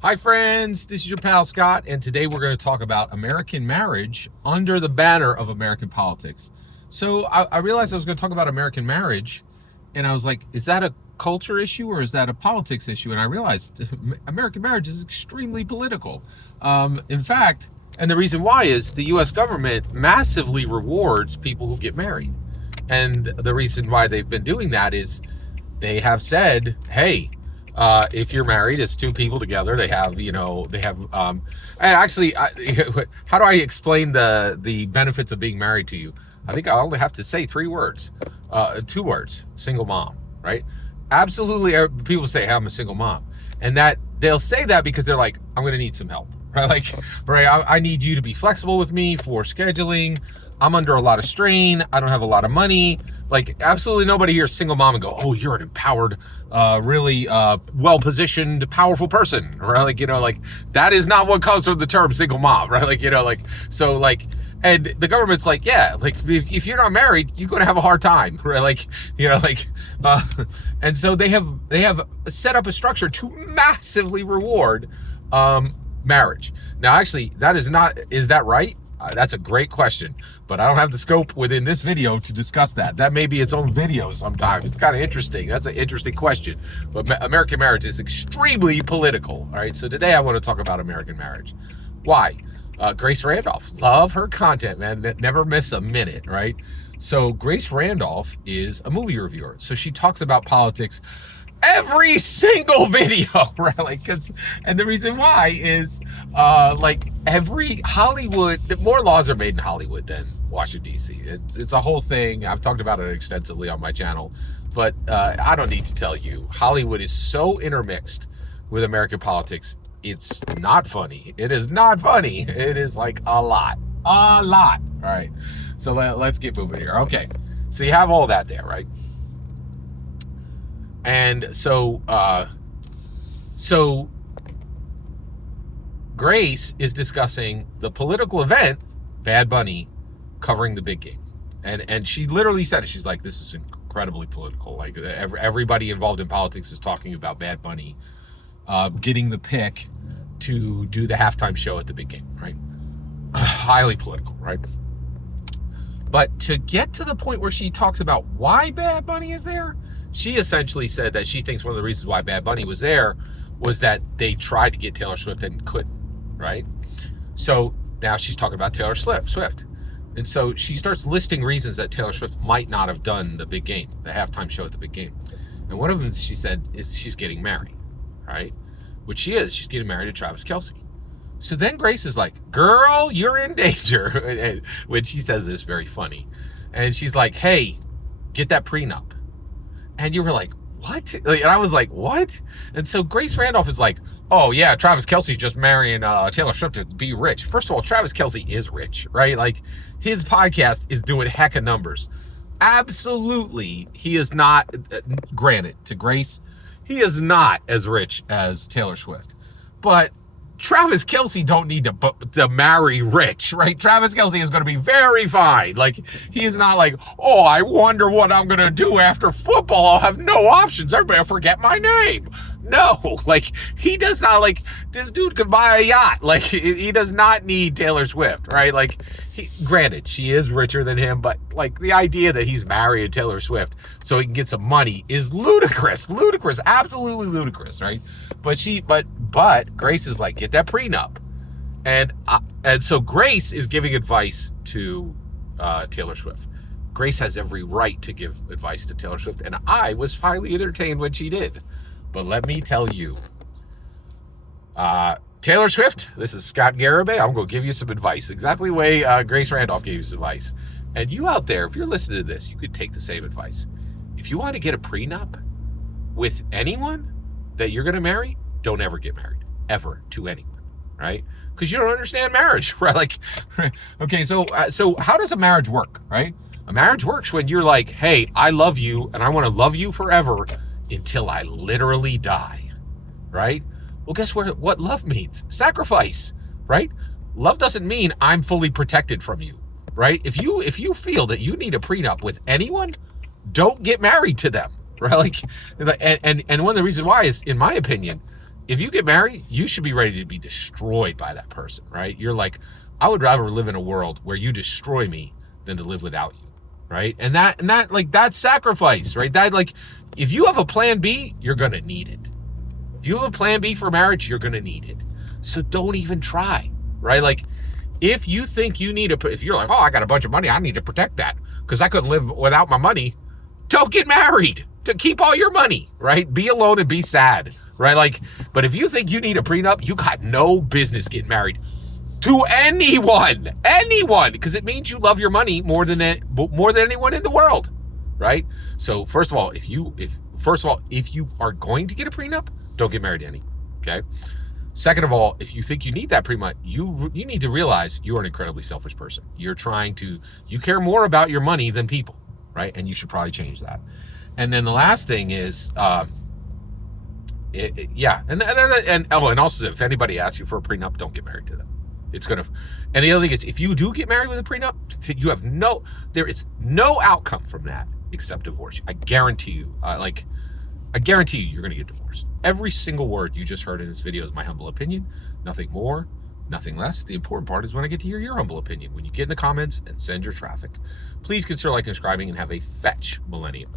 Hi friends, this is your pal Scott, and today we're going to talk about American marriage under the banner of American politics. So I realized I was going to talk about American marriage, and I was like, is that a culture issue or is that a politics issue? And I realized American marriage is extremely political. In fact, and the reason why is the US government massively rewards people who get married. And the reason why they've been doing that is they have said, hey, if you're married, it's two people together. How do I explain the benefits of being married to you? I think I only have to say two words, single mom, right? Absolutely. People say, hey, I'm a single mom. And that they'll say that because they're like, I'm going to need some help, right? Like, right, I need you to be flexible with me for scheduling. I'm under a lot of strain. I don't have a lot of money. Like, absolutely nobody hears single mom and go, oh, you're an empowered, really well-positioned, powerful person, right? Like, that is not what comes from the term single mom, right? And the government's like, yeah, like, if you're not married, you're going to have a hard time, right? And so they have set up a structure to massively reward marriage. Now, actually, is that right? That's a great question, but I don't have the scope within this video to discuss that. That may be its own video sometime. It's kind of interesting. That's an interesting question. But American marriage is extremely political. All right, so today I want to talk about American marriage. Why? Grace Randolph. Love her content, man. Never miss a minute, right? So Grace Randolph is a movie reviewer. So she talks about politics every single video, right? And the reason why is every Hollywood, more laws are made in Hollywood than Washington D.C. It's a whole thing. I've talked about it extensively on my channel, but I don't need to tell you, Hollywood is so intermixed with American politics. It's not funny. It is not funny. It is like a lot. All right, so let's get moving here. Okay, so you have all that there, right? And so Grace is discussing the political event, Bad Bunny, covering the big game. And she literally said it. She's like, this is incredibly political. Like, everybody involved in politics is talking about Bad Bunny getting the pick to do the halftime show at the big game, right? Highly political, right? But to get to the point where she talks about why Bad Bunny is there, she essentially said that she thinks one of the reasons why Bad Bunny was there was that they tried to get Taylor Swift and couldn't, right? So now she's talking about Taylor Swift. And so she starts listing reasons that Taylor Swift might not have done the big game, the halftime show at the big game. And one of them, she said, is she's getting married, right? Which she is. She's getting married to Travis Kelce. So then Grace is like, girl, you're in danger. And when she says this, very funny. And she's like, hey, get that prenup. And you were like, what? And I was like, what? And so Grace Randolph is like, oh yeah, Travis Kelce's just marrying Taylor Swift to be rich. First of all, Travis Kelce is rich, right? Like, his podcast is doing heck of numbers. Absolutely, he is not, granted, to Grace, he is not as rich as Taylor Swift. But Travis Kelce don't need to marry rich, right? Travis Kelce is going to be very fine. Like, he is not like, oh, I wonder what I'm going to do after football. I'll have no options. Everybody will forget my name. No, like, he does not, like, this dude could buy a yacht. Like, he does not need Taylor Swift, right? Like, granted, she is richer than him, but, like, the idea that he's married to Taylor Swift so he can get some money is ludicrous, absolutely ludicrous, right? But Grace is like, get that prenup. And so Grace is giving advice to Taylor Swift. Grace has every right to give advice to Taylor Swift, and I was highly entertained when she did. But let me tell you, Taylor Swift, this is Scott Garibay. I'm going to give you some advice, exactly the way Grace Randolph gave you some advice. And you out there, if you're listening to this, you could take the same advice. If you want to get a prenup with anyone that you're going to marry, don't ever get married, ever, to anyone, right? Because you don't understand marriage, right? Like, okay, so how does a marriage work, right? A marriage works when you're like, hey, I love you, and I want to love you forever until I literally die, right? Well, guess what love means? Sacrifice, right? Love doesn't mean I'm fully protected from you, right? If you feel that you need a prenup with anyone, don't get married to them, right? Like, and one of the reasons why is, in my opinion, if you get married, you should be ready to be destroyed by that person, right? You're like, I would rather live in a world where you destroy me than to live without you, right? And that like, that's sacrifice, right? That, like, if you have a plan B, you're gonna need it. If you have a plan B for marriage, you're gonna need it. So don't even try, right? Like, if you think you need if you're like, oh, I got a bunch of money, I need to protect that because I couldn't live without my money, don't get married. To keep all your money, right? Be alone and be sad, right? Like, but if you think you need a prenup, you got no business getting married to anyone, because it means you love your money more than anyone in the world, right? So first of all, if you are going to get a prenup, don't get married to any, okay? Second of all, if you think you need that prenup, you need to realize you are an incredibly selfish person. You care more about your money than people, right? And you should probably change that. And then the last thing is, and also, if anybody asks you for a prenup, don't get married to them. And the other thing is, if you do get married with a prenup, there is no outcome from that except divorce. I guarantee you, you're going to get divorced. Every single word you just heard in this video is my humble opinion, nothing more, nothing less. The important part is when I get to hear your humble opinion, when you get in the comments and send your traffic. Please consider liking and subscribing, and have a fetch millennium.